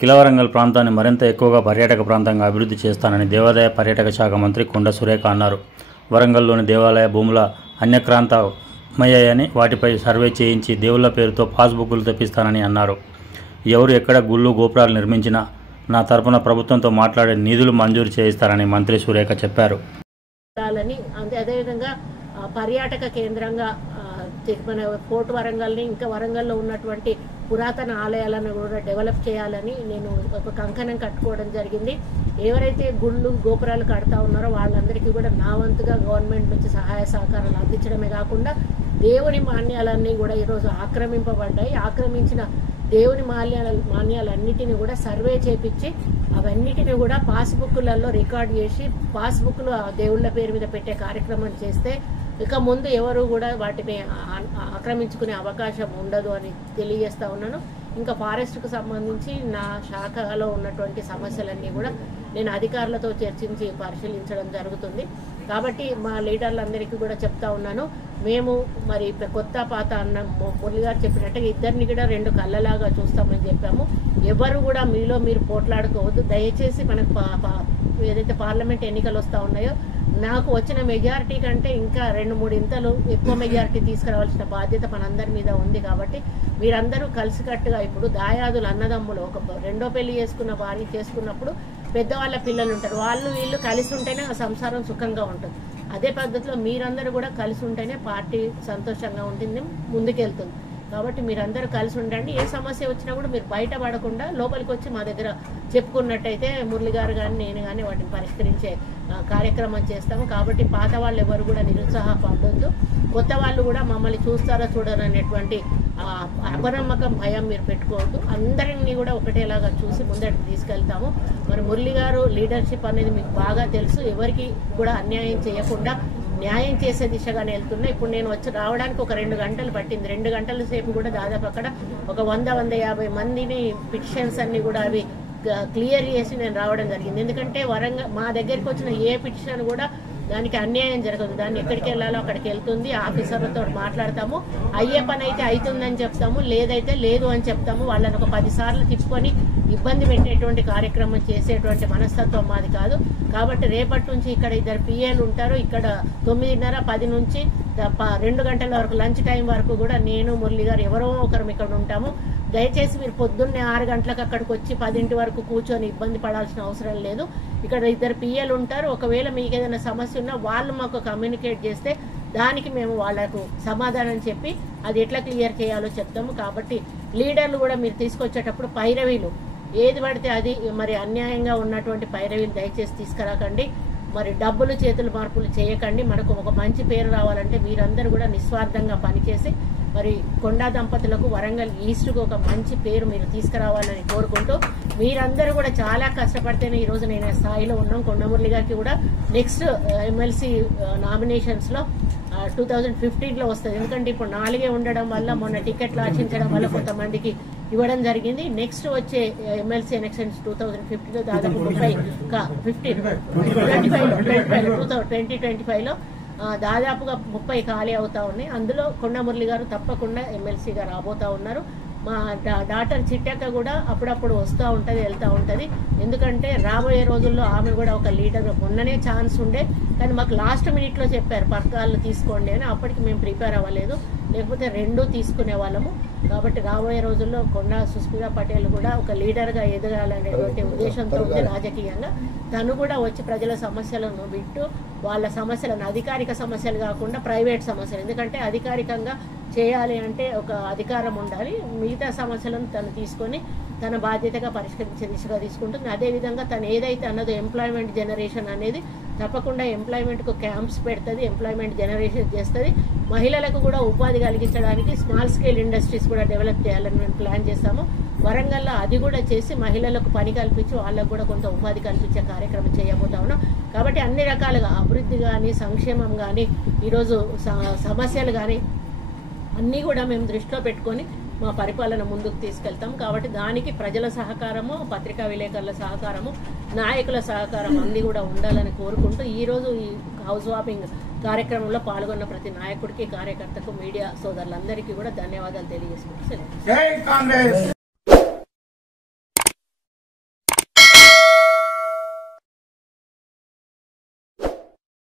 కిలవరంగల్ ప్రాంతాన్ని మరింత ఎక్కువగా పర్యాటక ప్రాంతంగా అభివృద్ధి చేస్తానని దేవాదాయ పర్యాటక శాఖ మంత్రి కొండ సురేఖ అన్నారు. వరంగల్లోని దేవాలయ భూముల అన్యక్రాంతమయ్యాయని వాటిపై సర్వే చేయించి దేవుళ్ల పేరుతో పాస్బుక్లు తెప్పిస్తానని అన్నారు. ఎవరు ఎక్కడ గుళ్ళు గోపురాలు నిర్మించినా నా తరపున ప్రభుత్వంతో మాట్లాడే నిధులు మంజూరు చేయిస్తారని మంత్రి సురేఖ చెప్పారు. అదేవిధంగా పర్యాటక కేంద్రంగా మన ఫోర్ట్ వరంగల్ని ఇంకా వరంగల్లో ఉన్నటువంటి పురాతన ఆలయాలను కూడా డెవలప్ చేయాలని నేను ఒక కంకణం కట్టుకోవడం జరిగింది. ఎవరైతే గుళ్ళు గోపురాలు కడతా ఉన్నారో వాళ్ళందరికీ కూడా నా వంతుగా గవర్నమెంట్ నుంచి సహాయ సహకారాలు అందించడమే కాకుండా దేవుని మాన్యాలన్నీ కూడా ఈరోజు ఆక్రమింపబడ్డాయి. ఆక్రమించిన దేవుని మాన్యాలన్నిటిని కూడా సర్వే చేపించి అవన్నిటిని కూడా పాస్బుక్లలో రికార్డ్ చేసి పాస్బుక్లు దేవుళ్ళ పేరు మీద పెట్టే కార్యక్రమం చేస్తే ఇక ముందు ఎవరు కూడా వాటిని ఆక్రమించుకునే అవకాశం ఉండదు అని తెలియజేస్తా ఉన్నాను. ఇంకా ఫారెస్ట్కు సంబంధించి నా శాఖలో ఉన్నటువంటి సమస్యలన్నీ కూడా నేను అధికారులతో చర్చించి పరిశీలించడం జరుగుతుంది. కాబట్టి మా లీడర్లందరికీ కూడా చెప్తా ఉన్నాను, మేము మరి కొత్త పాత అన్న మురళి గారు చెప్పినట్టుగా ఇద్దరిని కూడా రెండు కళ్ళలాగా చూస్తామని చెప్పాము. ఎవరు కూడా మీలో మీరు పోట్లాడుకోవద్దు. దయచేసి మనకు ఏదైతే పార్లమెంట్ ఎన్నికలు వస్తూ ఉన్నాయో నాకు వచ్చిన మెజారిటీ కంటే ఇంకా 2-3 ఇంతలు ఎక్కువ మెజారిటీ తీసుకురావాల్సిన బాధ్యత మనందరి మీద ఉంది. కాబట్టి మీరందరూ కలిసికట్టుగా ఇప్పుడు దాయాదులు అన్నదమ్ములు ఒక రెండో పెళ్లి చేసుకున్న భార్య చేసుకున్నప్పుడు పెద్దవాళ్ళ పిల్లలు ఉంటారు, వాళ్ళు వీళ్ళు కలిసి ఉంటేనే ఆ సంసారం సుఖంగా ఉంటుంది. అదే పద్ధతిలో మీరందరూ కూడా కలిసి ఉంటేనే పార్టీ సంతోషంగా ఉంటుంది, ముందుకెళ్తుంది. కాబట్టి మీరందరూ కలిసి ఉండండి. ఏ సమస్య వచ్చినా కూడా మీరు బయటపడకుండా లోపలికి వచ్చి మా దగ్గర చెప్పుకున్నట్టయితే మురళి గారు కానీ నేను కానీ వాటిని పరిష్కరించే కార్యక్రమం చేస్తాము. కాబట్టి పాత వాళ్ళు ఎవరు కూడా నిరుత్సాహపడొద్దు. కొత్త వాళ్ళు కూడా మమ్మల్ని చూస్తారా చూడరు అనేటువంటి అపనమ్మకం భయం మీరు పెట్టుకోవద్దు. అందరినీ కూడా ఒకటేలాగా చూసి ముందటికి తీసుకెళ్తాము. మరి మురళి గారు లీడర్షిప్ అనేది మీకు బాగా తెలుసు. ఎవరికి కూడా అన్యాయం చేయకుండా న్యాయం చేసే దిశగానే వెళ్తున్నా. ఇప్పుడు నేను వచ్చి రావడానికి ఒక 2 గంటలు పట్టింది. 2 గంటల సేపు కూడా దాదాపు అక్కడ ఒక 100-150 మందిని పిటిషన్స్ అన్ని కూడా అవి క్లియర్ చేసి నేను రావడం జరిగింది. ఎందుకంటే మా దగ్గరికి వచ్చిన ఏ పిటిషన్ కూడా దానికి అన్యాయం జరగదు. దాన్ని ఎక్కడికి వెళ్ళాలో అక్కడికి వెళ్తుంది. ఆఫీసర్లతో మాట్లాడతాము. అయ్యే పని అయితే అవుతుందని చెప్తాము, లేదైతే లేదు అని చెప్తాము. వాళ్ళని ఒక 10 సార్లు తిప్పుకొని ఇబ్బంది పెట్టేటువంటి కార్యక్రమం చేసేటువంటి మనస్తత్వం మాది కాదు. కాబట్టి రేపటి నుంచి ఇక్కడ 2 పిఏలు ఉంటారు. ఇక్కడ 9:30-10 నుంచి 2 గంటల వరకు లంచ్ టైం వరకు కూడా నేను మురళి గారు ఎవరో ఒకరు ఇక్కడ ఉంటాము. దయచేసి మీరు పొద్దున్నే 6 గంటలకు అక్కడికి వచ్చి 10 వరకు కూర్చొని ఇబ్బంది పడాల్సిన అవసరం లేదు. ఇక్కడ 2 పిఏలు ఉంటారు. ఒకవేళ మీకు ఏదైనా సమస్య ఉన్నా వాళ్ళు మాకు కమ్యూనికేట్ చేస్తే దానికి మేము వాళ్లకు సమాధానం చెప్పి అది ఎట్లా క్లియర్ చేయాలో చెప్తాము. కాబట్టి లీడర్లు కూడా మీరు తీసుకొచ్చేటప్పుడు పైరవీలు ఏది పడితే అది మరి అన్యాయంగా ఉన్నటువంటి పైరవీలు దయచేసి తీసుకురాకండి. మరి డబ్బులు చేతులు మార్పులు చేయకండి. మనకు ఒక మంచి పేరు రావాలంటే మీరందరూ కూడా నిస్వార్థంగా పనిచేసి మరి కొండా దంపతులకు వరంగల్ ఈస్ట్కు ఒక మంచి పేరు మీరు తీసుకురావాలని కోరుకుంటూ మీరందరూ కూడా చాలా కష్టపడితేనే ఈరోజు నేను స్థాయిలో ఉన్నాం. కొండమురళి గారికి కూడా నెక్స్ట్ ఎమ్మెల్సీ నామినేషన్స్లో 2015లో వస్తుంది. ఎందుకంటే ఇప్పుడు 4 ఉండడం వల్ల మొన్న టికెట్లు ఆశించడం వల్ల కొంతమందికి ఇవ్వడం జరిగింది. నెక్స్ట్ వచ్చే ఎమ్మెల్సీ ఎలక్షన్స్ 2015లో దాదాపు 2025లో దాదాపుగా 30 ఖాళీ అవుతా ఉన్నాయి. అందులో కొండమురళి గారు తప్పకుండా ఎమ్మెల్సీగా రాబోతా ఉన్నారు. మా డాక్టర్ చిట్టక్క కూడా అప్పుడప్పుడు వస్తూ ఉంటుంది, వెళ్తూ ఉంటుంది. ఎందుకంటే రాబోయే రోజుల్లో ఆమె కూడా ఒక లీడర్. మొన్ననే ఛాన్స్ ఉండే కానీ మాకు లాస్ట్ మినిట్లో చెప్పారు పథకాలు తీసుకోండి అని. అప్పటికి మేము ప్రిపేర్ అవ్వలేదు, లేకపోతే 2 తీసుకునే వాళ్ళము. కాబట్టి రాబోయే రోజుల్లో కొండా సుస్మితా పటేల్ కూడా ఒక లీడర్గా ఎదగాలనేటువంటి ఉద్దేశంతో ఉంది రాజకీయంగా. తను కూడా వచ్చి ప్రజల సమస్యలను వింటూ వాళ్ళ సమస్యలను అధికారిక సమస్యలు కాకుండా ప్రైవేట్ సమస్యలు, ఎందుకంటే అధికారికంగా చేయాలి అంటే ఒక అధికారం ఉండాలి. మిగతా సమస్యలను తను తీసుకొని తన బాధ్యతగా పరిష్కరించే దిశగా తీసుకుంటుంది. అదేవిధంగా తను ఏదైతే అన్నదో ఎంప్లాయ్మెంట్ జనరేషన్ అనేది తప్పకుండా ఎంప్లాయ్మెంట్కు క్యాంప్స్ పెడుతుంది, ఎంప్లాయ్మెంట్ జనరేషన్ చేస్తుంది. మహిళలకు కూడా ఉపాధి కలిగించడానికి స్మాల్ స్కేల్ ఇండస్ట్రీస్ కూడా డెవలప్ చేయాలని మేము ప్లాన్ చేస్తాము. వరంగల్లో అది కూడా చేసి మహిళలకు పని కల్పించి వాళ్ళకు కూడా కొంత ఉపాధి కల్పించే కార్యక్రమం చేయబోతా ఉన్నాం. కాబట్టి అన్ని రకాలుగా అభివృద్ధి కానీ సంక్షేమం కానీ ఈరోజు సమస్యలు కానీ అన్నీ కూడా మేము దృష్టిలో పెట్టుకొని మా పరిపాలన ముందుకు తీసుకెళ్తాం. కాబట్టి దానికి ప్రజల సహకారము, పత్రికా విలేకరుల సహకారము, నాయకుల సహకారం అన్నీ కూడా ఉండాలని కోరుకుంటూ ఈరోజు ఈ హౌస్ వార్మింగ్ కార్యక్రమంలో పాల్గొన్న ప్రతి నాయకుడికి, కార్యకర్తకు, మీడియా సోదరులందరికీ కూడా ధన్యవాదాలు తెలియజేసుకుంటూ